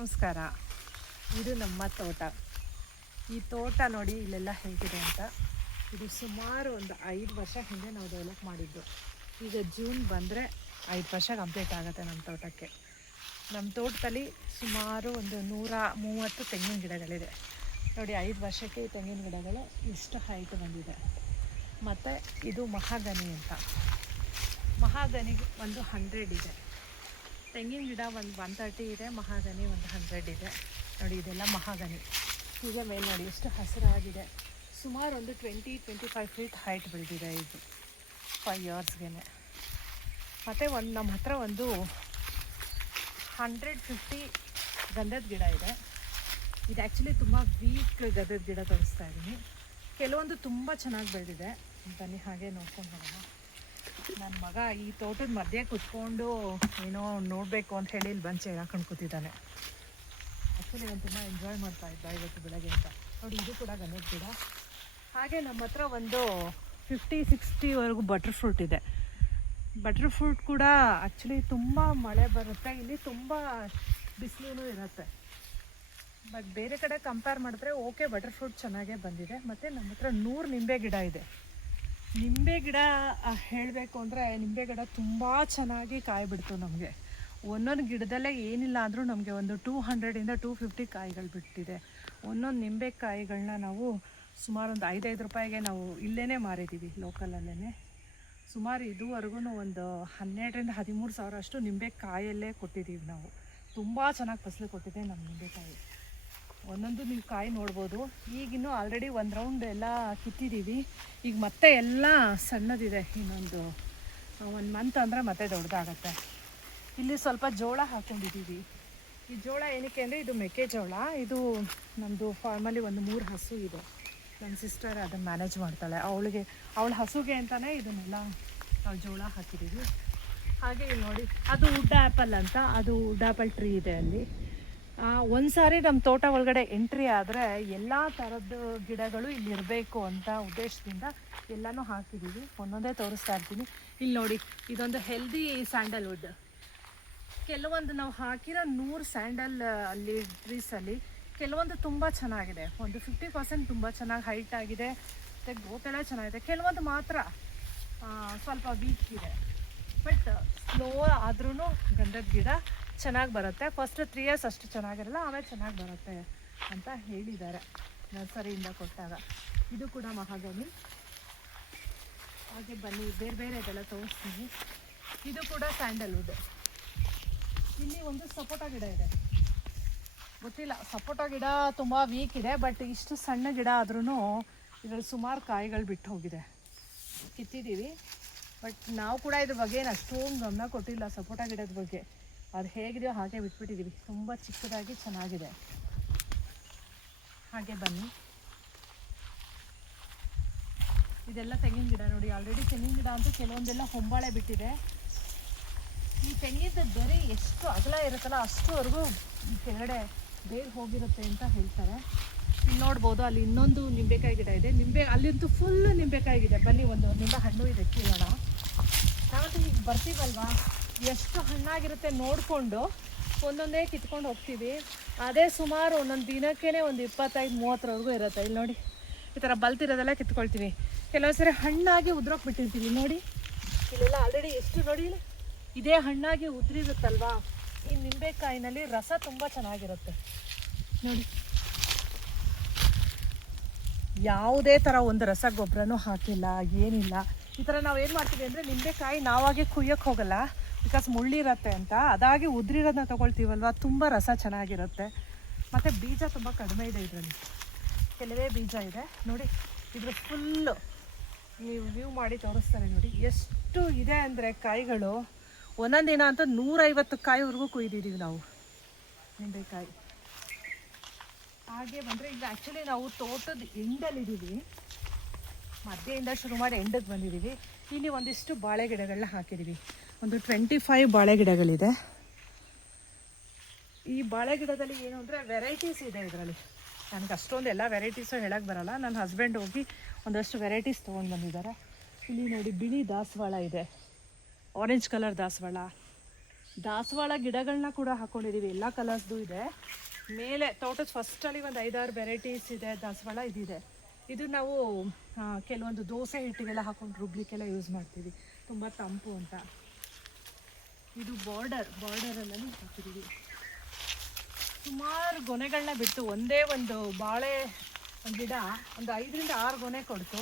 ನಮಸ್ಕಾರ. ಇದು ನಮ್ಮ ತೋಟ. ಈ ತೋಟ ನೋಡಿ ಇಲ್ಲೆಲ್ಲ ಹೇಗಿದೆ ಅಂತ. ಇದು ಸುಮಾರು ಒಂದು 5 ವರ್ಷ ಹಿಂದೆ ನಾವು ಡೆವಲಪ್ ಮಾಡಿದ್ದು. ಈಗ ಜೂನ್ ಬಂದರೆ 5 ವರ್ಷ ಕಂಪ್ಲೀಟ್ ಆಗುತ್ತೆ ನಮ್ಮ ತೋಟಕ್ಕೆ. ನಮ್ಮ ತೋಟದಲ್ಲಿ ಸುಮಾರು ಒಂದು 130 ತೆಂಗಿನ ಗಿಡಗಳಿದೆ ನೋಡಿ. 5 ವರ್ಷಕ್ಕೆ ಈ ತೆಂಗಿನ ಗಿಡಗಳು ಇಷ್ಟು ಹೈಟ್ ಬಂದಿದೆ. ಮತ್ತು ಇದು ಮಹಾಗನಿ ಅಂತ. ಮಹಾಗನಿಗೆ ಒಂದು 100 ಇದೆ. ತೆಂಗಿನ ಗಿಡ ಒಂದು 130 ಇದೆ, ಮಹಾಗನಿ ಒಂದು 100 ಇದೆ ನೋಡಿ. ಇದೆಲ್ಲ ಮಹಾಗನಿ. ಈಗ ಮೇಲೆ ನೋಡಿ ಎಷ್ಟು ಹಸಿರಾಗಿದೆ. ಸುಮಾರು ಒಂದು 20-25 ಫೀಟ್ ಹೈಟ್ ಬೆಳೆದಿದೆ ಇದು 5 ಇಯರ್ಸ್ಗೆ. ಮತ್ತು ನಮ್ಮ ಹತ್ರ ಒಂದು 150 ಗಂಧದ ಗಿಡ ಇದೆ. ಇದು ಆ್ಯಕ್ಚುಲಿ ತುಂಬ ವೀಕ್ ಗಂಧದ ಗಿಡ ತೋರಿಸ್ತಾ ಇದ್ದೀನಿ. ಕೆಲವೊಂದು ತುಂಬ ಚೆನ್ನಾಗಿ ಬೆಳೆದಿದೆ. ಬನ್ನಿ ಹಾಗೆ ನೋಡ್ಕೊಂಡು ಹೋಗೋಣ. ನನ್ನ ಮಗ ಈ ತೋಟದ ಮಧ್ಯೆ ಕುತ್ಕೊಂಡು ಏನೋ ನೋಡಬೇಕು ಅಂತ ಹೇಳಿ ಇಲ್ಲಿ ಬಂದು ಚೇರ್ ಹಾಕೊಂಡು ಕೂತಿದ್ದಾನೆ. ಆ್ಯಕ್ಚುಲಿ ನಾನು ತುಂಬ ಎಂಜಾಯ್ ಮಾಡ್ತಾ ಇದ್ದ ಇವತ್ತು ಬೆಳಗ್ಗೆ ಅಂತ ನೋಡಿ. ಇದು ಕೂಡ ಗಂಧದ ಗಿಡ. ಹಾಗೆ ನಮ್ಮ ಹತ್ರ ಒಂದು 50-60ವರೆಗೂ ಬಟರ್ ಫ್ರೂಟ್ ಇದೆ. ಬಟರ್ ಫ್ರೂಟ್ ಕೂಡ ಆ್ಯಕ್ಚುಲಿ ತುಂಬ ಮಳೆ ಬರುತ್ತೆ, ಇಲ್ಲಿ ತುಂಬ ಬಿಸಿಲು ಇರುತ್ತೆ. ಬಟ್ ಬೇರೆ ಕಡೆ ಕಂಪೇರ್ ಮಾಡಿದ್ರೆ ಓಕೆ, ಬಟರ್ ಫ್ರೂಟ್ ಚೆನ್ನಾಗೇ ಬಂದಿದೆ. ಮತ್ತು ನಮ್ಮ ಹತ್ರ 100 ನಿಂಬೆ ಗಿಡ ಇದೆ. ನಿಂಬೆ ಗಿಡ ಹೇಳಬೇಕು ಅಂದರೆ ನಿಂಬೆ ಗಿಡ ತುಂಬ ಚೆನ್ನಾಗಿ ಕಾಯಿ ಬಿಡ್ತು ನಮಗೆ. ಒಂದೊಂದು ಗಿಡದಲ್ಲೇ ಏನಿಲ್ಲ ಅಂದರೂ ನಮಗೆ ಒಂದು 200-250 ಕಾಯಿಗಳು ಬಿಟ್ಟಿದೆ. ಒಂದೊಂದು ನಿಂಬೆ ಕಾಯಿಗಳನ್ನ ನಾವು ಸುಮಾರು ಒಂದು 5 ರೂಪಾಯಿಗೆ ನಾವು ಇಲ್ಲೇ ಮಾರಿದ್ದೀವಿ, ಲೋಕಲಲ್ಲೇ. ಸುಮಾರು ಇದುವರೆಗೂ ಒಂದು 12,000-13 ಸಾವಿರ ಅಷ್ಟು ನಿಂಬೆ ಕಾಯಲ್ಲೇ ಕೊಟ್ಟಿದ್ದೀವಿ ನಾವು. ತುಂಬ ಚೆನ್ನಾಗಿ ಫಸಲು ಕೊಟ್ಟಿದೆ ನಮ್ಮ ನಿಂಬೆಕಾಯಿ. ಒಂದೊಂದು ನೀವು ಕಾಯಿ ನೋಡ್ಬೋದು. ಈಗಿನ್ನೂ ಆಲ್ರೆಡಿ ಒಂದು ರೌಂಡ್ ಎಲ್ಲ ಕಿತ್ತಿದ್ದೀವಿ. ಈಗ ಮತ್ತೆ ಎಲ್ಲ ಸಣ್ಣದಿದೆ. ಇನ್ನೊಂದು 1 ಮಂತ್ ಅಂದರೆ ಮತ್ತೆ ದೊಡ್ಡದಾಗತ್ತೆ. ಇಲ್ಲಿ ಸ್ವಲ್ಪ ಜೋಳ ಹಾಕ್ಕೊಂಡಿದ್ದೀವಿ. ಈ ಜೋಳ ಏನಕ್ಕೆ ಅಂದರೆ ಇದು ಮೆಕ್ಕೆಜೋಳ. ಇದು ನಮ್ಮದು ಫಾರ್ಮಲ್ಲಿ ಒಂದು 3 ಹಸು ಇದೆ. ನನ್ನ ಸಿಸ್ಟರ್ ಅದನ್ನು ಮ್ಯಾನೇಜ್ ಮಾಡ್ತಾಳೆ. ಅವಳ ಹಸುಗೆ ಅಂತಲೇ ಇದನ್ನೆಲ್ಲ ನಾವು ಜೋಳ ಹಾಕಿದ್ದೀವಿ. ಹಾಗೆ ಇಲ್ಲಿ ನೋಡಿ, ಅದು ವುಡ್ ಆ್ಯಪಲ್ ಅಂತ, ಅದು ವುಡ್ ಆ್ಯಪಲ್ ಟ್ರೀ ಇದೆ ಅಲ್ಲಿ. ಒಂದು ಸಾರಿ ನಮ್ಮ ತೋಟ ಒಳಗಡೆ ಎಂಟ್ರಿ ಆದರೆ ಎಲ್ಲ ಥರದ್ದು ಗಿಡಗಳು ಇಲ್ಲಿ ಇರಬೇಕು ಅಂತ ಉದ್ದೇಶದಿಂದ ಎಲ್ಲನೂ ಹಾಕಿದ್ದೀವಿ. ಒಂದೊಂದೇ ತೋರಿಸ್ತಾ ಇರ್ತೀನಿ. ಇಲ್ಲಿ ನೋಡಿ, ಇದೊಂದು ಹೆಲ್ದಿ ಸ್ಯಾಂಡಲ್ವುಡ್. ಕೆಲವೊಂದು ನಾವು ಹಾಕಿರೋ 100 ಸ್ಯಾಂಡಲ್ ಅಲ್ಲಿ ಟ್ರೀಸಲ್ಲಿ ಕೆಲವೊಂದು ತುಂಬ ಚೆನ್ನಾಗಿದೆ. ಒಂದು 50% ತುಂಬ ಚೆನ್ನಾಗಿ ಹೈಟ್ ಆಗಿದೆ, ಮತ್ತು ಗ್ರೋತ್ ಎಲ್ಲ ಚೆನ್ನಾಗಿದೆ. ಕೆಲವೊಂದು ಮಾತ್ರ ಸ್ವಲ್ಪ ವೀಕ್ ಇದೆ. ಬಟ್ ಸ್ಲೋ ಆದ್ರೂ ಗಂಧದ ಗಿಡ ಚೆನ್ನಾಗಿ ಬರುತ್ತೆ. ಫಸ್ಟ್ 3 ಇಯರ್ಸ್ ಅಷ್ಟು ಚೆನ್ನಾಗಿರಲ್ಲ, ಆಮೇಲೆ ಚೆನ್ನಾಗಿ ಬರುತ್ತೆ ಅಂತ ಹೇಳಿದ್ದಾರೆ ನರ್ಸರಿಯಿಂದ ಕೊಟ್ಟಾಗ. ಇದು ಕೂಡ ಮಹಾಗನಿ. ಹಾಗೆ ಬನ್ನಿ ಬೇರೆ ಬೇರೆ ಇದೆಲ್ಲ ತೋರಿಸ್ತೀನಿ. ಇದು ಕೂಡ ಸ್ಯಾಂಡಲ್ವುಡ್. ಇಲ್ಲಿ ಒಂದು ಸಪೋಟ ಗಿಡ ಇದೆ. ಗೊತ್ತಿಲ್ಲ, ಸಪೋಟ ಗಿಡ ತುಂಬ ವೀಕ್ ಇದೆ. ಬಟ್ ಇಷ್ಟು ಸಣ್ಣ ಗಿಡ ಆದ್ರೂ ಇದರಲ್ಲಿ ಸುಮಾರು ಕಾಯಿಗಳು ಬಿಟ್ಟು ಹೋಗಿದೆ. ಕಿತ್ತಿದ್ದೀವಿ. ಬಟ್ ನಾವು ಕೂಡ ಇದ್ರ ಬಗ್ಗೆ ಏನು ಅಷ್ಟೊಂದು ಗಮನ ಕೊಟ್ಟಿಲ್ಲ ಸಪೋಟ ಗಿಡದ ಬಗ್ಗೆ. ಅದು ಹೇಗಿದೆಯೋ ಹಾಗೆ ಬಿಟ್ಬಿಟ್ಟಿದ್ದೀವಿ. ತುಂಬ ಚಿಕ್ಕದಾಗಿ ಚೆನ್ನಾಗಿದೆ. ಹಾಗೆ ಬನ್ನಿ, ಇದೆಲ್ಲ ತೆಂಗಿನ ಗಿಡ ನೋಡಿ. ಆಲ್ರೆಡಿ ತೆಂಗಿನ ಗಿಡ ಅಂತೂ ಕೆಲವೊಂದೆಲ್ಲ ಹೊಂಬಾಳೆ ಬಿಟ್ಟಿದೆ. ಈ ತೆಂಗಿನ ಗರಿ ಎಷ್ಟು ಅಗಲ ಇರುತ್ತಲ್ಲ ಅಷ್ಟುವರೆಗೂ ಕೆಳಗಡೆ ಬೇಗ ಹೋಗಿರುತ್ತೆ ಅಂತ ಹೇಳ್ತಾರೆ. ಇಲ್ಲಿ ನೋಡ್ಬೋದು, ಅಲ್ಲಿ ಇನ್ನೊಂದು ನಿಂಬೆಕಾಯಿ ಗಿಡ ಇದೆ. ಅಲ್ಲಂತೂ ಫುಲ್ ನಿಂಬೆಕಾಯಿ ಗಿದೆ. ಬನ್ನಿ, ಒಂದು ನಿಂಬೆ ಹಣ್ಣು ಇದೆ, ಕೀಳೋಣ. ನಾವಂತೂ ಈಗ ಬರ್ತೀವಲ್ವಾ, ಎಷ್ಟು ಹಣ್ಣಾಗಿರುತ್ತೆ ನೋಡಿಕೊಂಡು ಒಂದೊಂದೇ ಕಿತ್ಕೊಂಡು ಹೋಗ್ತೀವಿ. ಅದೇ ಸುಮಾರು ಒಂದೊಂದು ದಿನಕ್ಕೇ ಒಂದು 25-30ವರೆಗೂ ಇರುತ್ತೆ. ಇಲ್ಲಿ ನೋಡಿ, ಈ ಥರ ಬಲ್ತಿರೋದೆಲ್ಲ ಕಿತ್ಕೊಳ್ತೀವಿ. ಕೆಲವು ಸರಿ ಹಣ್ಣಾಗಿ ಉದ್ರೋಗಿ ಬಿಟ್ಟಿರ್ತೀವಿ ನೋಡಿ. ಇಲ್ಲೆಲ್ಲ ಆಲ್ರೆಡಿ ಎಷ್ಟು ನೋಡಿ, ಇದೇ ಹಣ್ಣಾಗಿ ಉದ್ರಿರುತ್ತಲ್ವಾ. ಈ ನಿಂಬೆಕಾಯಿನಲ್ಲಿ ರಸ ತುಂಬ ಚೆನ್ನಾಗಿರುತ್ತೆ ನೋಡಿ. ಯಾವುದೇ ಥರ ಒಂದು ರಸಗೊಬ್ಬರನೂ ಹಾಕಿಲ್ಲ, ಏನಿಲ್ಲ. ಈ ಥರ ನಾವು ಏನು ಮಾಡ್ತೀವಿ ಅಂದರೆ, ನಿಂಬೆಕಾಯಿ ನಾವಾಗೆ ಕುಯ್ಯೋಕ್ಕೆ ಹೋಗಲ್ಲ, ಬಿಕಾಸ್ ಮುಳ್ಳಿರತ್ತೆ ಅಂತ. ಅದಾಗಿ ಉದ್ರಿರೋದನ್ನ ತೊಗೊಳ್ತೀವಲ್ವ, ತುಂಬ ರಸ ಚೆನ್ನಾಗಿರುತ್ತೆ. ಮತ್ತು ಬೀಜ ತುಂಬ ಕಡಿಮೆ ಇದೆ ಇದರಲ್ಲಿ, ಕೆಲವೇ ಬೀಜ ಇದೆ ನೋಡಿ. ಇದ್ರ ಫುಲ್ಲು ನೀವು ವ್ಯೂ ಮಾಡಿ ತೋರಿಸ್ತಾರೆ ನೋಡಿ. ಎಷ್ಟು ಇದೆ ಅಂದರೆ ಕಾಯಿಗಳು. ಒಂದೊಂದು ದಿನ ಅಂತೂ 150 ಕಾಯಿವರೆಗೂ ಕುಯ್ದಿದ್ದೀವಿ ನಾವು ನಿಂಬೆಕಾಯಿ. ಹಾಗೆ ಬಂದರೆ ಈಗ ಆ್ಯಕ್ಚುಲಿ ನಾವು ತೋಟದ ಎಂಡಲ್ಲಿದ್ದೀವಿ. ಮಧ್ಯೆಯಿಂದ ಶುರು ಮಾಡಿ ಎಂಡಕ್ಕೆ ಬಂದಿದ್ದೀವಿ. ಇಲ್ಲಿ ಒಂದಿಷ್ಟು ಬಾಳೆ ಗಿಡಗಳನ್ನ ಹಾಕಿದ್ದೀವಿ. ಒಂದು 25 ಬಾಳೆ ಗಿಡಗಳಿದೆ. ಈ ಬಾಳೆ ಗಿಡದಲ್ಲಿ ಏನು ಅಂದರೆ ವೆರೈಟೀಸ್ ಇದೆ ಇದರಲ್ಲಿ. ನನಗೆ ಅಷ್ಟೊಂದು ಎಲ್ಲ ವೆರೈಟೀಸು ಹೇಳಕ್ಕೆ ಬರೋಲ್ಲ. ನನ್ನ ಹಸ್ಬೆಂಡ್ ಹೋಗಿ ಒಂದಷ್ಟು ವೆರೈಟೀಸ್ ತೊಗೊಂಡು ಬಂದಿದ್ದಾರೆ. ಇಲ್ಲಿ ನೋಡಿ, ಬಿಳಿ ದಾಸವಾಳ ಇದೆ, ಆರೆಂಜ್ ಕಲರ್ ದಾಸವಾಳ, ದಾಸವಾಳ ಗಿಡಗಳನ್ನ ಕೂಡ ಹಾಕ್ಕೊಂಡಿದ್ದೀವಿ, ಎಲ್ಲ ಕಲರ್ಸ್ದು ಇದೆ. ಮೇಲೆ ತೋಟದ ಫಸ್ಟಲ್ಲಿ ಒಂದು 5-6 ವೆರೈಟೀಸ್ ಇದೆ ದಾಸವಾಳ. ಇದಿದೆ, ಇದು ನಾವು ಕೆಲವೊಂದು ದೋಸೆ ಹಿಟ್ಟಿಗೆಲ್ಲ ಹಾಕೊಂಡು ರುಬ್ಲಿಕ್ಕೆಲ್ಲ ಯೂಸ್ ಮಾಡ್ತೀವಿ, ತುಂಬ ತಂಪು ಅಂತ. ಇದು ಬಾರ್ಡರಲ್ಲೆಲ್ಲ ಹಾಕಿದ್ದೀವಿ. ಸುಮಾರು ಗೊನೆಗಳನ್ನ ಬಿಟ್ಟು ಒಂದೇ ಒಂದು ಬಾಳೆ ಗಿಡ ಒಂದು 5-6 ಗೊನೆ ಕೊಡ್ತು.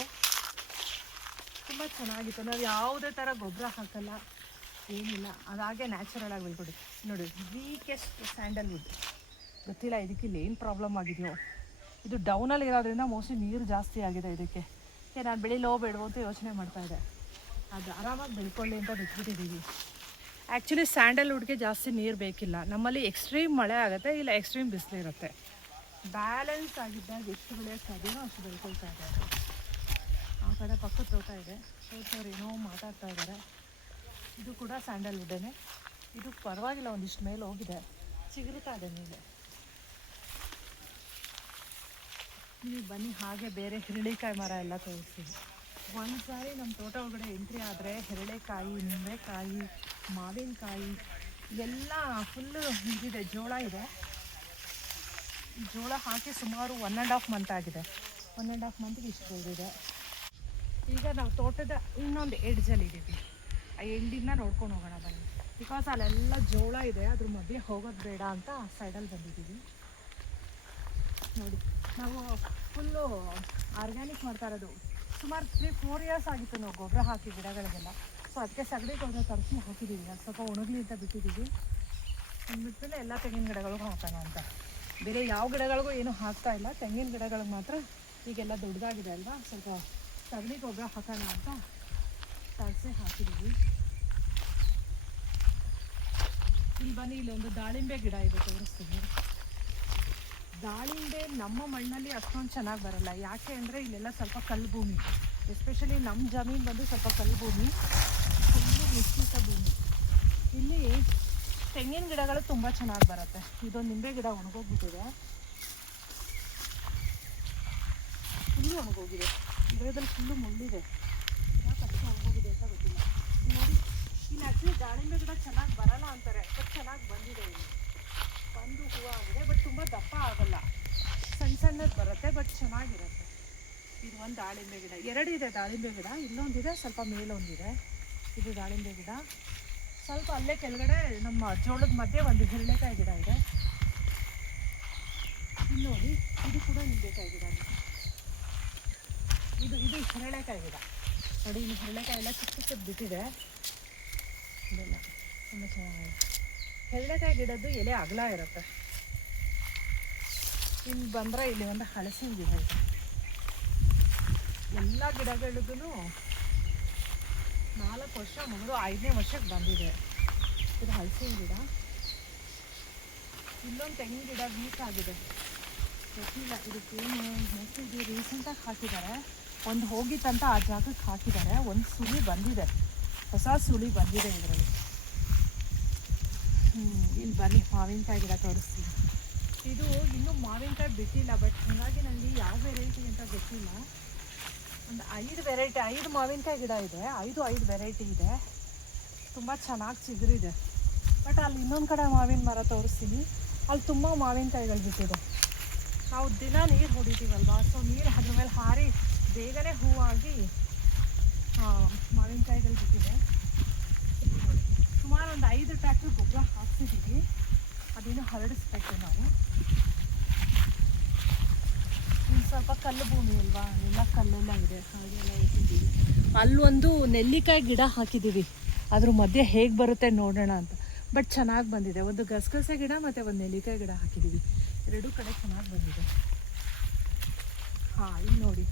ತುಂಬ ಚೆನ್ನಾಗಿತ್ತು. ನಾವು ಯಾವುದೇ ಥರ ಗೊಬ್ಬರ ಹಾಕಲ್ಲ, ಏನಿಲ್ಲ, ಅದಾಗೆ ನ್ಯಾಚುರಲ್ ಆಗಿ ಬೆಳ್ಕೊಡಿ. ನೋಡಿ, ವೀಕೆಸ್ಟ್ ಸ್ಯಾಂಡಲ್ವುಡ್. ಗೊತ್ತಿಲ್ಲ ಇದಕ್ಕಿಲ್ಲಿ ಏನು ಪ್ರಾಬ್ಲಮ್ ಆಗಿದೆಯೋ. ಇದು ಡೌನಲ್ಲಿ ಇರೋದ್ರಿಂದ ಮೋಸ್ಟ್ಲಿ ನೀರು ಜಾಸ್ತಿ ಆಗಿದೆ ಇದಕ್ಕೆ. ನಾನು ಬೆಳಿಲೋ ಬೇಡವೋ ಅಂತ ಯೋಚನೆ ಮಾಡ್ತಾಯಿದ್ದೆ. ಅದು ಆರಾಮಾಗಿ ಬೆಳ್ಕೊಳ್ಳಿ ಅಂತ ಬಿಟ್ಬಿಟ್ಟಿದ್ದೀವಿ. ಆ್ಯಕ್ಚುಲಿ ಸ್ಯಾಂಡಲ್ವುಡ್ಗೆ ಜಾಸ್ತಿ ನೀರು ಬೇಕಿಲ್ಲ. ನಮ್ಮಲ್ಲಿ ಎಕ್ಸ್ಟ್ರೀಮ್ ಮಳೆ ಆಗುತ್ತೆ, ಇಲ್ಲ ಎಕ್ಸ್ಟ್ರೀಮ್ ಬಿಸಿಲು ಇರುತ್ತೆ. ಬ್ಯಾಲೆನ್ಸ್ ಆಗಿದ್ದಾಗ ಎಷ್ಟು ಬೆಳೆಯೋಕ್ಕೆ ಸಾಧ್ಯನೋ ಅಷ್ಟು ಬೆಳ್ಕೊಳ್ತಾ ಇದ್ದಾರೆ. ಆ ಕಡೆ ಪಕ್ಕದ ತೋಟ ಇದೆ, ತೋಟದವ್ರು ಏನೋ ಮಾತಾಡ್ತಾ ಇದ್ದಾರೆ. ಇದು ಕೂಡ ಸ್ಯಾಂಡಲ್ವುಡ್ಡೇ. ಇದು ಪರವಾಗಿಲ್ಲ, ಒಂದಿಷ್ಟು ಮೇಲೆ ಹೋಗಿದೆ, ಚಿಗುರುತ್ತಾ ಇದೆ ಮೇಲೆ. ನೀವು ಬನ್ನಿ, ಹಾಗೆ ಬೇರೆ ಹಿರಳಿಕಾಯಿ ಮರ ಎಲ್ಲ ತೋರಿಸ್ತೀವಿ. ಒಂದು ಸಾರಿ ನಮ್ಮ ತೋಟ ಒಳಗಡೆ ಎಂಟ್ರಿ ಆದರೆ ಹಿರಳೆಕಾಯಿ, ನಿಂಬೆಕಾಯಿ, ಮಾವಿನಕಾಯಿ ಇವೆಲ್ಲ ಫುಲ್ಲು ಇದಿದೆ. ಜೋಳ ಇದೆ. ಜೋಳ ಹಾಕಿ ಸುಮಾರು 1.5 ಮಂತ್ ಆಗಿದೆ. 1.5 ಮಂತ್ಗೆ ಇಷ್ಟು ಬೆಳೆದಿದೆ. ಈಗ ನಾವು ತೋಟದ ಇನ್ನೊಂದು ಎಡ್ಜಲ್ಲಿದ್ದೀವಿ. ಆ ಎಂಡಿಂದ ನೋಡ್ಕೊಂಡು ಹೋಗೋಣ ಬನ್ನಿ. ಬಿಕಾಸ್ ಅಲ್ಲೆಲ್ಲ ಜೋಳ ಇದೆ, ಅದ್ರ ಮಧ್ಯೆ ಹೋಗೋದು ಬೇಡ ಅಂತ ಸೈಡಲ್ಲಿ ಬಂದಿದ್ದೀವಿ. ನೋಡಿ, ನಾವು ಫುಲ್ಲು ಆರ್ಗ್ಯಾನಿಕ್ ಮಾಡ್ತಾ ಇರೋದು. ಸುಮಾರು 3-4 ಇಯರ್ಸ್ ಆಗಿತ್ತು ನಾವು ಗೊಬ್ಬರ ಹಾಕಿ ಗಿಡಗಳಿಗೆಲ್ಲ. ಸೊ ಅದಕ್ಕೆ ಸಗಣಿ ಗೊಬ್ಬರ ತರಿಸಿ ಹಾಕಿದ್ದೀವಿ. ಅದು ಸ್ವಲ್ಪ ಒಣಗಲಿ ಅಂತ ಬಿಟ್ಟಿದ್ದೀವಿ. ಅಂದ್ಬಿಟ್ಮೇಲೆ ಎಲ್ಲ ತೆಂಗಿನ ಗಿಡಗಳಿಗೂ ಹಾಕೋಣ ಅಂತ. ಬೇರೆ ಯಾವ ಗಿಡಗಳಿಗೂ ಏನೂ ಹಾಕ್ತಾ ಇಲ್ಲ, ತೆಂಗಿನ ಗಿಡಗಳಿಗೆ ಮಾತ್ರ ಈಗೆಲ್ಲ ದೊಡ್ಡದಾಗಿದೆ ಅಲ್ವಾ, ಸ್ವಲ್ಪ ಸಗಣಿ ಗೊಬ್ಬರ ಹಾಕೋಣ ಅಂತ ತರಿಸಿ ಹಾಕಿದ್ದೀವಿ. ಇಲ್ಲಿ ಬನ್ನಿ, ಇಲ್ಲೊಂದು ದಾಳಿಂಬೆ ಗಿಡ ಇದೆ, ತೋರಿಸ್ತೀನಿ. ದಾಳಿಂಬೆ ನಮ್ಮ ಮಣ್ಣಲ್ಲಿ ಅಷ್ಟೊಂದು ಚೆನ್ನಾಗಿ ಬರಲ್ಲ. ಯಾಕೆ ಅಂದರೆ ಇಲ್ಲೆಲ್ಲ ಸ್ವಲ್ಪ ಕಲ್ಲು ಭೂಮಿ, ಎಸ್ಪೆಷಲಿ ನಮ್ಮ ಜಮೀನು ಬಂದು ಸ್ವಲ್ಪ ಕಲ್ಲು ಭೂಮಿ, ಫುಲ್ಲು ಮಿಶ್ರಿತ ಭೂಮಿ. ಇಲ್ಲಿ ತೆಂಗಿನ ಗಿಡಗಳು ತುಂಬ ಚೆನ್ನಾಗಿ ಬರುತ್ತೆ. ಇದೊಂದು ನಿಂಬೆ ಗಿಡ ಒಣಗೋಗ್ಬಿಟ್ಟಿದೆ, ಫುಲ್ಲು ಒಣಗೋಗಿದೆ. ಗಿಡದಲ್ಲಿ ಫುಲ್ಲು ಮುಳ್ಳಿದೆ, ಯಾಕೆ ಅಷ್ಟು ಒಣಗೋಗಿದೆ ಅಂತ ಗೊತ್ತಿಲ್ಲ. ನೋಡಿ, ಇಲ್ಲಿ ಆ್ಯಕ್ಚುಲಿ ದಾಳಿಂಬೆ ಗಿಡ ಚೆನ್ನಾಗಿ ಬರಲ್ಲ ಅಂತಾರೆ, ಬಟ್ ಚೆನ್ನಾಗಿ ಬಂದಿದೆ. ಇಲ್ಲಿ ಒಂದು ಹೂವು ಆಗಿದೆ, ಬಟ್ ತುಂಬ ದಪ್ಪ ಆಗಲ್ಲ, ಸಣ್ಣದು ಬರುತ್ತೆ, ಬಟ್ ಚೆನ್ನಾಗಿರುತ್ತೆ. ಇದು ಒಂದು ದಾಳಿಂಬೆ ಗಿಡ. 2 ಇದೆ ದಾಳಿಂಬೆ ಗಿಡ, ಇಲ್ಲೊಂದಿದೆ, ಸ್ವಲ್ಪ ಮೇಲೊಂದಿದೆ. ಇದು ದಾಳಿಂಬೆ ಗಿಡ. ಸ್ವಲ್ಪ ಅಲ್ಲೇ ಕೆಳಗಡೆ ನಮ್ಮ ಜೋಳದ ಮಧ್ಯೆ ಒಂದು ಹಿರಳೆಕಾಯಿ ಗಿಡ ಇದೆ. ಇಲ್ಲಿ ನೋಡಿ, ಇದು ಕೂಡ ನಿಂಬೆಕಾಯಿ ಗಿಡ. ಇದು ಹಿರಳೆಕಾಯಿ ಗಿಡ ನೋಡಿ. ಇಲ್ಲಿ ಹಿರಳೆಕಾಯಿ ಎಲ್ಲ ಚಿಕ್ಕ ಬಿಟ್ಟಿದೆ. ಇದೆಲ್ಲ ತುಂಬ ಚೆನ್ನಾಗಿದೆ. ಹಿರಳೆಕಾಯಿ ಗಿಡದ್ದು ಎಲೆ ಅಗಲ ಇರುತ್ತೆ. ಇಲ್ಲಿ ಬಂದರೆ ಇಲ್ಲಿ ಒಂದು ಹಲಸಿನ ಗಿಡ ಇದೆ. ಎಲ್ಲ ಗಿಡಗಳಿಗೂ 4 ವರ್ಷ ಮುಗಿದು 5ನೇ ವರ್ಷಕ್ಕೆ ಬಂದಿದೆ. ಇದು ಹಲಸಿನ ಗಿಡ. ಇಲ್ಲೊಂದು ತೆಂಗಿನ ಗಿಡ ವೀಕ್ ಆಗಿದೆ, ಗೊತ್ತಿಲ್ಲ ಇದಕ್ಕೇನು. ಮೋಸ್ಟ್ಲಿ ಇದು ರೀಸೆಂಟಾಗಿ ಹಾಕಿದ್ದಾರೆ. ಒಂದು ಹೋಗಿತ್ತಂತ ಆ ಜಾಗಕ್ಕೆ ಹಾಕಿದ್ದಾರೆ. ಒಂದು ಸುಳಿ ಬಂದಿದೆ, ಹೊಸ ಸುಳಿ ಬಂದಿದೆ ಇದರಲ್ಲಿ. ಇಲ್ಲಿ ಬನ್ನಿ, ಮಾವಿನಕಾಯಿ ಗಿಡ ತೋರಿಸ್ತೀನಿ. ಇದು ಇನ್ನೂ ಮಾವಿನಕಾಯಿ ಬಿಟ್ಟಿಲ್ಲ, ಬಟ್ ಹಾಗಾಗಿ ನನಗೆ ಯಾವ ವೆರೈಟಿ ಅಂತ ಗೊತ್ತಿಲ್ಲ. ಒಂದು 5 ವೆರೈಟಿ, 5 ಮಾವಿನಕಾಯಿ ಗಿಡ ಇದೆ. 5 ವೆರೈಟಿ ಇದೆ. ತುಂಬ ಚೆನ್ನಾಗಿ ಚಿಗುರಿದೆ. ಬಟ್ ಅಲ್ಲಿ ಇನ್ನೊಂದು ಕಡೆ ಮಾವಿನ ಮರ ತೋರಿಸ್ತೀನಿ, ಅಲ್ಲಿ ತುಂಬ ಮಾವಿನಕಾಯಿಗಳು ಬಿಟ್ಟಿದೆ. ನಾವು ದಿನ ನೀರು ಹೊಡಿತೀವಲ್ವ, ಸೊ ನೀರು ಅದ್ರ ಮೇಲೆ ಹಾರಿ ಬೇಗನೆ ಹೂವಾಗಿ ಮಾವಿನಕಾಯಿಗಳು ಬಿಟ್ಟಿದೆ. ಸುಮಾರು ಒಂದು 5 ಟ್ರ್ಯಾಕ್ಟರ್ ಗೊಬ್ಬರ ಹಾಕ್ತಿದ್ದೀವಿ. ಅದೇನು ಹರಡಿಸ್ಬೇಕು ನಾವು. ಇನ್ನು ಸ್ವಲ್ಪ ಕಲ್ಲು ಭೂಮಿ ಅಲ್ವಾ, ಎಲ್ಲ ಕಲ್ಲೆಲ್ಲ ಇದೆ, ಹಾಗೆಲ್ಲ ಇಟ್ಟಿದ್ದೀವಿ. ಅಲ್ಲೊಂದು ನೆಲ್ಲಿಕಾಯಿ ಗಿಡ ಹಾಕಿದ್ದೀವಿ, ಅದ್ರ ಮಧ್ಯೆ ಹೇಗೆ ಬರುತ್ತೆ ನೋಡೋಣ ಅಂತ. ಬಟ್ ಚೆನ್ನಾಗಿ ಬಂದಿದೆ. ಒಂದು ಗಸಗಸೆ ಗಿಡ ಮತ್ತು ಒಂದು ನೆಲ್ಲಿಕಾಯಿ ಗಿಡ ಹಾಕಿದ್ದೀವಿ, 2 ಕಡೆ ಚೆನ್ನಾಗಿ ಬಂದಿದೆ. ಇಲ್ಲಿ ನೋಡಿ,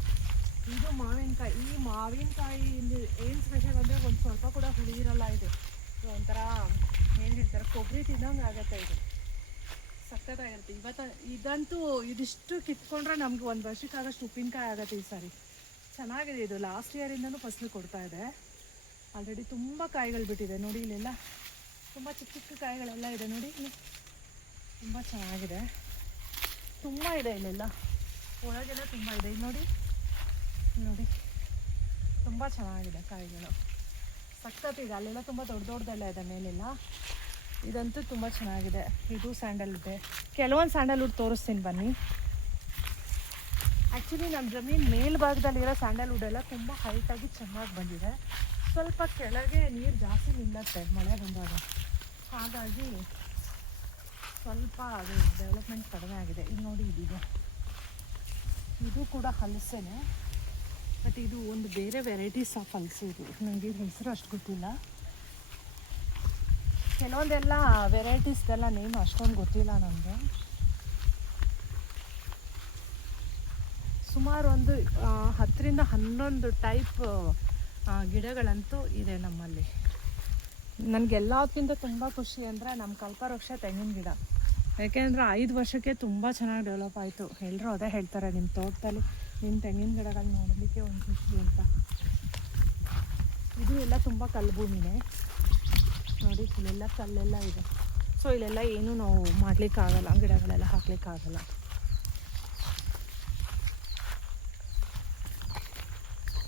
ಇದು ಮಾವಿನಕಾಯಿ. ಈ ಮಾವಿನಕಾಯಿ ಇಲ್ಲಿ ಏನು ಸ್ಪೆಷಲ್ ಅಂದರೆ ಒಂದು ಸ್ವಲ್ಪ ಕೂಡ ಹುಳಿ ಇರಲ್ಲ. ಇದು ಒಂಥರ ಏನು ಹೇಳ್ತಾರೆ, ಕೊಬ್ಬರಿ ತಿನ್ನೋಂಗೆ ಆಗುತ್ತೆ. ಇದು ಸಕ್ಕತ್ತಾಗಿರುತ್ತೆ. ಇದಂತೂ ಇದಿಷ್ಟು ಕಿತ್ಕೊಂಡ್ರೆ ನಮ್ಗೆ 1 ವರ್ಷಕ್ಕಾಗಷ್ಟು ಉಪ್ಪಿನಕಾಯಿ ಆಗುತ್ತೆ ಈ ಸಾರಿ. ಚೆನ್ನಾಗಿದೆ. ಇದು ಲಾಸ್ಟ್ ಇಯರಿಂದನೂ ಫಸಲು ಕೊಡ್ತಾ ಇದೆ. ಆಲ್ರೆಡಿ ತುಂಬ ಕಾಯಿಗಳು ಬಿಟ್ಟಿದೆ ನೋಡಿ. ಇಲ್ಲೆಲ್ಲ ತುಂಬ ಚಿಕ್ಕ ಕಾಯಿಗಳೆಲ್ಲ ಇದೆ ನೋಡಿ. ತುಂಬ ಚೆನ್ನಾಗಿದೆ, ತುಂಬ ಇದೆ ಇಲ್ಲೆಲ್ಲ, ಒಳಗೆಲ್ಲ ತುಂಬ ಇದೆ. ಇಲ್ಲಿ ನೋಡಿ ತುಂಬ ಚೆನ್ನಾಗಿದೆ ಕಾಯಿಗಳು, ಸಕ್ಕತ್ತಿದೆ. ಅಲ್ಲೆಲ್ಲ ತುಂಬ ದೊಡ್ಡದೆಲ್ಲ ಇದೆ ಮೇಲೆಲ್ಲ. ಇದಂತೂ ತುಂಬ ಚೆನ್ನಾಗಿದೆ. ಇದು ಸ್ಯಾಂಡಲ್ವುಡ್. ಕೆಲವೊಂದು ಸ್ಯಾಂಡಲ್ವುಡ್ ತೋರಿಸ್ತೀನಿ ಬನ್ನಿ. ಆ್ಯಕ್ಚುಲಿ ನಮ್ಮ ಜಮೀನು ಮೇಲ್ಭಾಗದಲ್ಲಿರೋ ಸ್ಯಾಂಡಲ್ವುಡ್ ಎಲ್ಲ ತುಂಬ ಹೈಟಾಗಿ ಚೆನ್ನಾಗಿ ಬಂದಿದೆ. ಸ್ವಲ್ಪ ಕೆಳಗೆ ನೀರು ಜಾಸ್ತಿ ನಿಲ್ಲತ್ತೆ ಮಳೆ ಬಂದಾಗ, ಹಾಗಾಗಿ ಸ್ವಲ್ಪ ಅದು ಡೆವಲಪ್ಮೆಂಟ್ ಕಡಿಮೆ ಆಗಿದೆ. ಇಲ್ಲಿ ನೋಡಿ, ಇದು ಕೂಡ ಹಲಸೇನೆ, ಬಟ್ ಇದು ಒಂದು ಬೇರೆ ವೆರೈಟೀಸ್ ಆಫ್ ಹಲಸು. ಇದು ನನಗೆ ಇದು ಹೆಸರು ಅಷ್ಟು ಗೊತ್ತಿಲ್ಲ. ಕೆಲವೊಂದೆಲ್ಲ ವೆರೈಟೀಸ್ದೆಲ್ಲ ನೇಮ್ ಅಷ್ಟೊಂದು ಗೊತ್ತಿಲ್ಲ ನನಗೆ. ಸುಮಾರು ಒಂದು 10ರಿಂದ 11 ಟೈಪ್ ಗಿಡಗಳಂತೂ ಇದೆ ನಮ್ಮಲ್ಲಿ. ನನಗೆಲ್ಲದಕ್ಕಿಂತ ತುಂಬ ಖುಷಿ ಅಂದರೆ ನಮ್ಮ ಕಲ್ಪವೃಕ್ಷ ತೆಂಗಿನ ಗಿಡ. ಯಾಕೆಂದರೆ 5 ವರ್ಷಕ್ಕೆ ತುಂಬ ಚೆನ್ನಾಗಿ ಡೆವಲಪ್ ಆಯಿತು. ಎಲ್ಲರೂ ಅದೇ ಹೇಳ್ತಾರೆ, ನಿಮ್ಮ ತೋಟದಲ್ಲಿ ನಿಮ್ಮ ತೆಂಗಿನ ಗಿಡಗಳು ನೋಡಲಿಕ್ಕೆ ಒಂದು ಖುಷಿ ಅಂತ. ಇದು ಎಲ್ಲ ತುಂಬ ಕಲ್ಭೂಮಿನೇ ನೋಡಿ, ಇಲ್ಲೆಲ್ಲ ಕಲ್ಲೆಲ್ಲ ಇದೆ. ಸೊ ಇಲ್ಲೆಲ್ಲ ಏನೂ ನಾವು ಮಾಡಲಿಕ್ಕಾಗಲ್ಲ, ಗಿಡಗಳೆಲ್ಲ ಹಾಕಲಿಕ್ಕಾಗಲ್ಲ.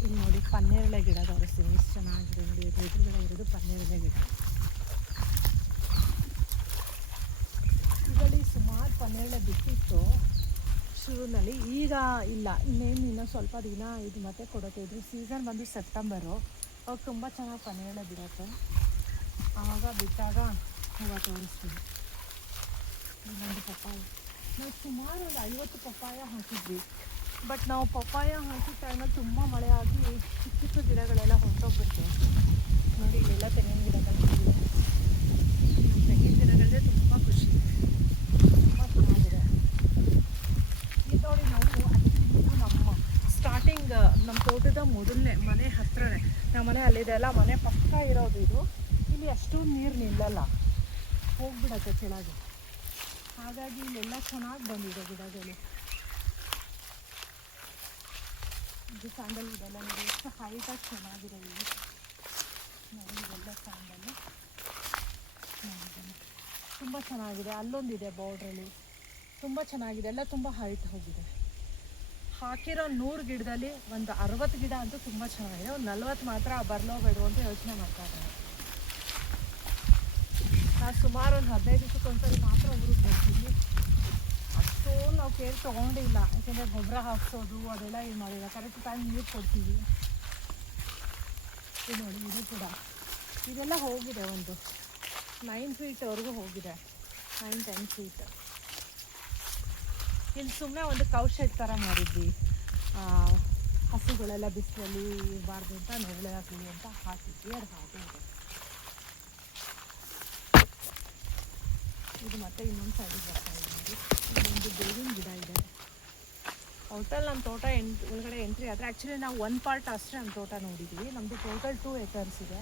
ಇಲ್ಲಿ ನೋಡಿ, ಪನ್ನೇರಳೆ ಗಿಡ ತೋರಿಸ್ತೀನಿ, ಎಷ್ಟು ಚೆನ್ನಾಗಿದೆ ನೋಡಿ. ಎದುರುಗಡೆ ಇರೋದು ಪನ್ನೇರಳೆ ಗಿಡ. ಇದರಲ್ಲಿ ಸುಮಾರು ಪನ್ನೇರಳೆ ಬಿಟ್ಟಿತ್ತು ಶುರುವಿನಲ್ಲಿ, ಈಗ ಇಲ್ಲ. ಇನ್ನೂ ಸ್ವಲ್ಪ ದಿನ ಇದು ಮತ್ತೆ ಕೊಡುತ್ತೆ. ಇದು ಸೀಸನ್ ಬಂದು ಸೆಪ್ಟೆಂಬರು. ಅವಾಗ ತುಂಬ ಚೆನ್ನಾಗಿ ಪನ್ನೇರಳೆ ಬಿಡುತ್ತೆ. ಆವಾಗ ಬಿಟ್ಟಾಗ ಹೂವು ತೋರಿಸ್ತೀವಿ. ಇನ್ನೊಂದು ಪಪ್ಪಾಯ, ನಾವು ಸುಮಾರು ಒಂದು 50 ಪಪ್ಪಾಯ ಹಾಕಿದ್ವಿ. ಬಟ್ ನಾವು ಪಪ್ಪಾಯ ಹಾಕಿದ ಟೈಮಲ್ಲಿ ತುಂಬ ಮಳೆ ಆಗಿ ಚಿಕ್ಕ ಚಿಕ್ಕ ಗಿಡಗಳೆಲ್ಲ ಹೊರಟೋಗ್ಬಿಟ್ಟು ನೋಡಿ. ಇಲ್ಲೆಲ್ಲ ತೆಂಗಿನ ಗಿಡಗಳಿದೆ. ತೆಂಗಿನ ಗಿಡಗಳೇ ತುಂಬ ಖುಷಿ, ತುಂಬ ಚೆನ್ನಾಗಿದೆ. ಇದು ನೋಡಿ, ನಾವು ನಮ್ಮ ಸ್ಟಾರ್ಟಿಂಗ್ ನಮ್ಮ ತೋಟದ ಮೊದಲನೇ ಮನೆ ಹತ್ರನೇ, ನಮ್ಮ ಮನೆ ಅಲ್ಲಿದೆ ಅಲ್ಲ, ಮನೆ ಪಕ್ಕ ಇರೋದು ಇದು. ಇಲ್ಲಿ ಅಷ್ಟೊಂದು ನೀರು ನಿಲ್ಲಲ್ಲ, ಹೋಗ್ಬಿಡತ್ತೆ ಕೆಳಗೆ. ಹಾಗಾಗಿ ಇಲ್ಲೆಲ್ಲ ಚೆನ್ನಾಗಿ ಬಂದಿದೆ ಗಿಡಗಳು. ಇದು ಸ್ಯಾಂಡಲ್ವುಡ್ ಎಲ್ಲ ನೋಡಿ, ಎಷ್ಟು ಹೈಟಾಗಿ ಚೆನ್ನಾಗಿದೆ. ಇಲ್ಲಿ ನೋಡಿ, ಇದೆಲ್ಲ ಸ್ಯಾಂಡಲ್ಲು ತುಂಬ ಚೆನ್ನಾಗಿದೆ. ಅಲ್ಲೊಂದಿದೆ ಬಾರ್ಡ್ರಲ್ಲಿ, ತುಂಬ ಚೆನ್ನಾಗಿದೆ. ಎಲ್ಲ ತುಂಬ ಹೈಟ್ ಹೋಗಿದೆ. ಹಾಕಿರೋ 100 ಗಿಡದಲ್ಲಿ ಒಂದು 60 ಗಿಡ ಅಂತೂ ತುಂಬ ಚೆನ್ನಾಗಿದೆ. ಒಂದು 40 ಮಾತ್ರ ಬರಲೋ ಬೇಡೋ ಅಂತ ಯೋಚನೆ ಮಾಡ್ತಾ ಇದ್ದಾರೆ. ನಾವು ಸುಮಾರು ಒಂದು 15 ದಿವಸಕ್ಕೊಂದ್ಸರಿ ಮಾತ್ರ ಊರಿಗೆ ಬರ್ತೀವಿ. ಅಷ್ಟೊಂದು ನಾವು ಕೇರ್ ತೊಗೊಂಡಿಲ್ಲ, ಯಾಕೆಂದರೆ ಗೊಬ್ಬರ ಹಾಕ್ಸೋದು ಅದೆಲ್ಲ ಏನು ಮಾಡಿಲ್ಲ. ಕರೆಕ್ಟ್ ಟೈಮ್ ನೀರು ಕೊಡ್ತೀವಿ. ಇದು ನೋಡಿ, ಇದು ಕೂಡ ಇದೆಲ್ಲ ಹೋಗಿದೆ. ಒಂದು 9 ಫೀಟ್ವರೆಗೂ ಹೋಗಿದೆ, 9-10 ಫೀಟ್. ಇಲ್ಲಿ ಸುಮ್ಮನೆ ಒಂದು ಕೌ ಶೆಡ್ ಥರ ಮಾಡಿದ್ವಿ. ಹಸುಗಳೆಲ್ಲ ಬಿಸಿಲಲ್ಲಿ ಇರಬಾರ್ದು ಅಂತ, ನೆರಳೆ ಹಾಕಲಿ ಅಂತ ಹಾಕಿದ್ವಿ. ಅದು ಹಾಗೆ ಇದೆ. ಇದು ಮತ್ತೆ ಇನ್ನೊಂದು ಸೈಡಿಗೆ ಬರ್ತಾ ಇದೆ. ಇದೊಂದು ಬೇವಿನ ಗಿಡ ಇದೆ. ಟೋಟಲ್ ನಮ್ಮ ತೋಟ ಒಳಗಡೆ ಎಂಟ್ರಿ ಆದರೆ ಆ್ಯಕ್ಚುಲಿ ನಾವು 1 ಪಾರ್ಟ್ ಅಷ್ಟೇ ನಮ್ಮ ತೋಟ ನೋಡಿದ್ದೀವಿ. ನಮ್ಮದು ಟೋಟಲ್ 2 acres ಇದೆ.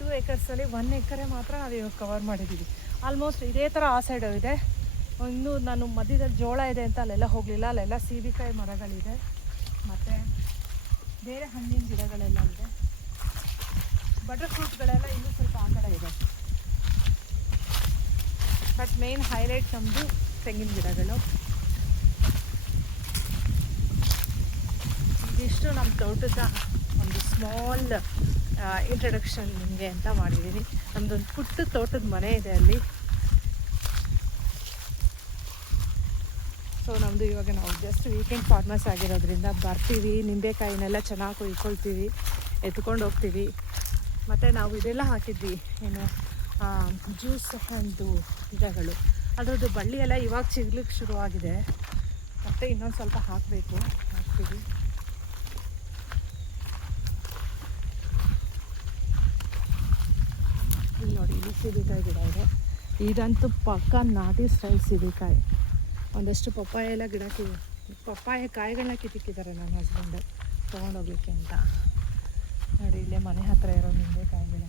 2 acresಲ್ಲಿ 1 ಎಕರೆ ಮಾತ್ರ ನಾವು ಇವಾಗ ಕವರ್ ಮಾಡಿದ್ದೀವಿ. ಆಲ್ಮೋಸ್ಟ್ ಇದೇ ಥರ ಆ ಸೈಡು ಇದೆ. ಇನ್ನು ನಾನು ಮಧ್ಯದಲ್ಲಿ ಜೋಳ ಇದೆ ಅಂತ ಅಲ್ಲೆಲ್ಲ ಹೋಗಲಿಲ್ಲ. ಅಲ್ಲೆಲ್ಲ ಸೀಬೆಕಾಯಿ ಮರಗಳಿದೆ, ಮತ್ತು ಬೇರೆ ಹಣ್ಣಿನ ಗಿಡಗಳೆಲ್ಲ ಇದೆ. ಬಟರ್ ಫ್ರೂಟ್ಗಳೆಲ್ಲ ಇನ್ನೂ ಸ್ವಲ್ಪ ಆ ಕಡೆ ಇದೆ. ಬಟ್ ಮೇನ್ ಹೈಲೈಟ್ ನಮ್ಮದು ತೆಂಗಿನ ಗಿಡಗಳು. ಇದಿಷ್ಟು ನಮ್ಮ ತೋಟದ ಒಂದು ಸ್ಮಾಲ್ ಇಂಟ್ರಡಕ್ಷನ್ ನಿಮಗೆ ಅಂತ ಮಾಡಿದ್ದೀನಿ. ನಮ್ಮದೊಂದು ಪುಟ್ಟ ತೋಟದ ಮನೆ ಇದೆ ಅಲ್ಲಿ. ಸೊ ನಮ್ಮದು ಇವಾಗ ನಾವು ಜಸ್ಟ್ ವೀಕೆಂಡ್ ಫಾರ್ಮರ್ಸ್ ಆಗಿರೋದ್ರಿಂದ ಬರ್ತೀವಿ, ನಿಂಬೆಕಾಯಿನೆಲ್ಲ ಚೆನ್ನಾಗಿ ಕುಯ್ಕೊಳ್ತೀವಿ, ಎತ್ಕೊಂಡು ಹೋಗ್ತೀವಿ. ಮತ್ತು ನಾವು ಇದೆಲ್ಲ ಹಾಕಿದ್ವಿ, ಏನು ಜ್ಯೂಸ್ ಒಂದು ಗಿಡಗಳು, ಅದರದ್ದು ಬಳ್ಳಿ ಎಲ್ಲ ಇವಾಗ ಚಿಗ್ಲಿಕ್ಕೆ ಶುರುವಾಗಿದೆ. ಮತ್ತು ಇನ್ನೊಂದು ಸ್ವಲ್ಪ ಹಾಕಬೇಕು, ಹಾಕ್ತೀವಿ. ಇಲ್ಲಿ ನೋಡಿ, ಇಲ್ಲಿ ಸೀಬೆಕಾಯಿ ಗಿಡ ಇದೆ. ಇದಂತೂ ಪಕ್ಕ ನಾಟಿ ಸ್ಟೈಲ್ ಸೀಬೆಕಾಯಿ. ಒಂದಷ್ಟು ಪಪ್ಪಾಯ ಎಲ್ಲ ಗಿಡಕ್ಕೆ ಪಪ್ಪಾಯ ಕಾಯಿಗಳನ್ನ ಕಿತ್ತಿಕ್ಕಿದ್ದಾರೆ ನನ್ನ ಹಸ್ಬೆಂಡ್ ತೊಗೊಂಡೋಗ್ಲಿಕ್ಕೆ ಅಂತ. ನೋಡಿ, ಇಲ್ಲೇ ಮನೆ ಹತ್ತಿರ ಇರೋ ನಿಂಬೆಕಾಯಿ ಗಿಡ.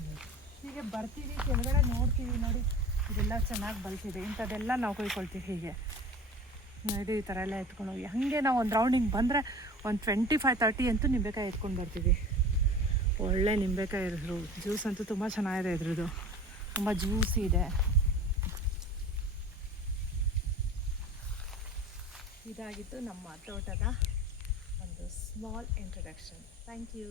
ಹೀಗೆ ಬರ್ತೀವಿ, ಕೆಳಗಡೆ ನೋಡ್ತೀವಿ. ನೋಡಿ, ಇದೆಲ್ಲ ಚೆನ್ನಾಗಿ ಬಲ್ತಿದೆ. ಇಂಥದ್ದೆಲ್ಲ ನಾವು ಕೊಯ್ಕೊಳ್ತೀವಿ. ಹೀಗೆ ನೋಡಿ, ಈ ಥರ ಎಲ್ಲ ಎತ್ಕೊಂಡು ಹೋಗಿ ಹಾಗೆ ನಾವು ಒಂದು ರೌಂಡ್ ಹಿಂಗೆ ಬಂದರೆ ಒಂದು 25-30 ಅಂತೂ ನಿಂಬೆಕಾಯಿ ಎತ್ಕೊಂಡು ಬರ್ತೀವಿ. ಒಳ್ಳೆ ನಿಂಬೆಕಾಯಿ ಇದ್ರು ಜ್ಯೂಸ್ ಅಂತೂ ತುಂಬ ಚೆನ್ನಾಗಿದೆ. ಇದ್ರದ್ದು ತುಂಬ ಜ್ಯೂಸಿ ಇದೆ. ಇದಾಗಿತ್ತು ನಮ್ಮ ತೋಟದ ಒಂದು ಸ್ಮಾಲ್ ಇಂಟ್ರಡಕ್ಷನ್. Thank you.